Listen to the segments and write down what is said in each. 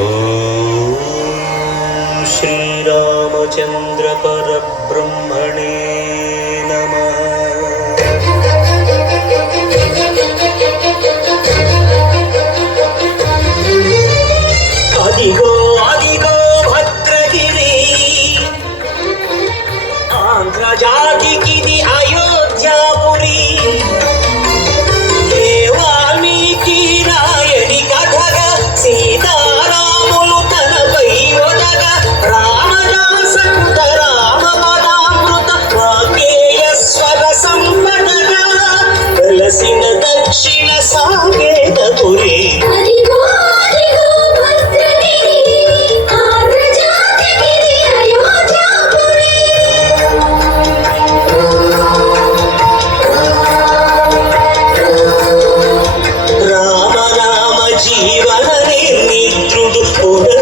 ॐ श्रीरामचन्द्रपरब्रह्मणे Oh.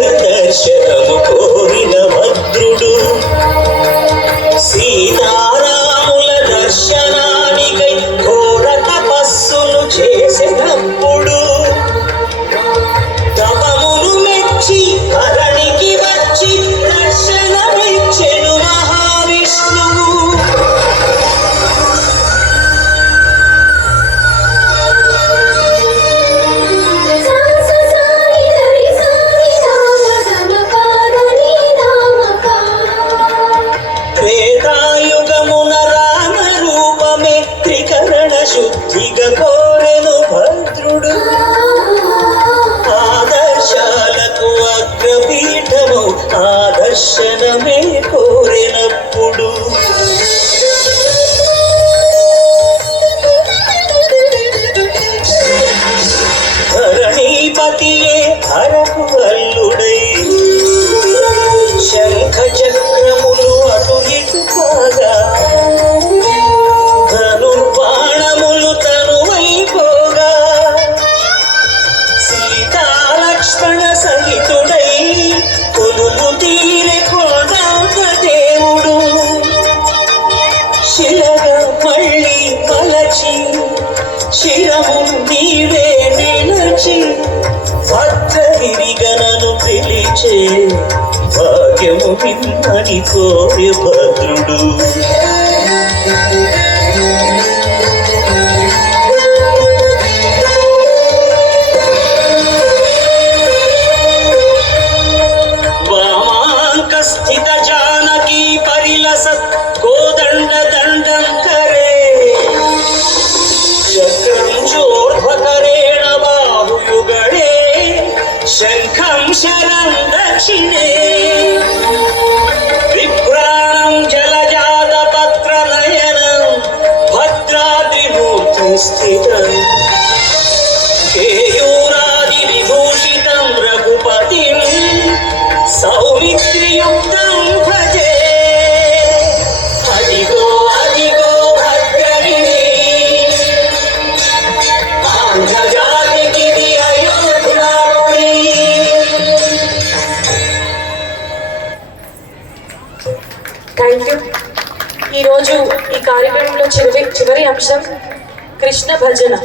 కోరెను భద్రుడు. ఆదర్శాలకు అగ్రపీఠము ఆదర్శనమే కోరినప్పుడు. ధరణీపతియే Araku అల్లుడై శిరము నీవే నిలచి భద్రగిరిగనను పిలిచే భాగ్యము విన్నని కోరి భద్రుడు. థ్యాంక్ యూ ఈరోజు ఈ కార్యక్రమంలో చివరి చివరి అంశం కృష్ణ భజన.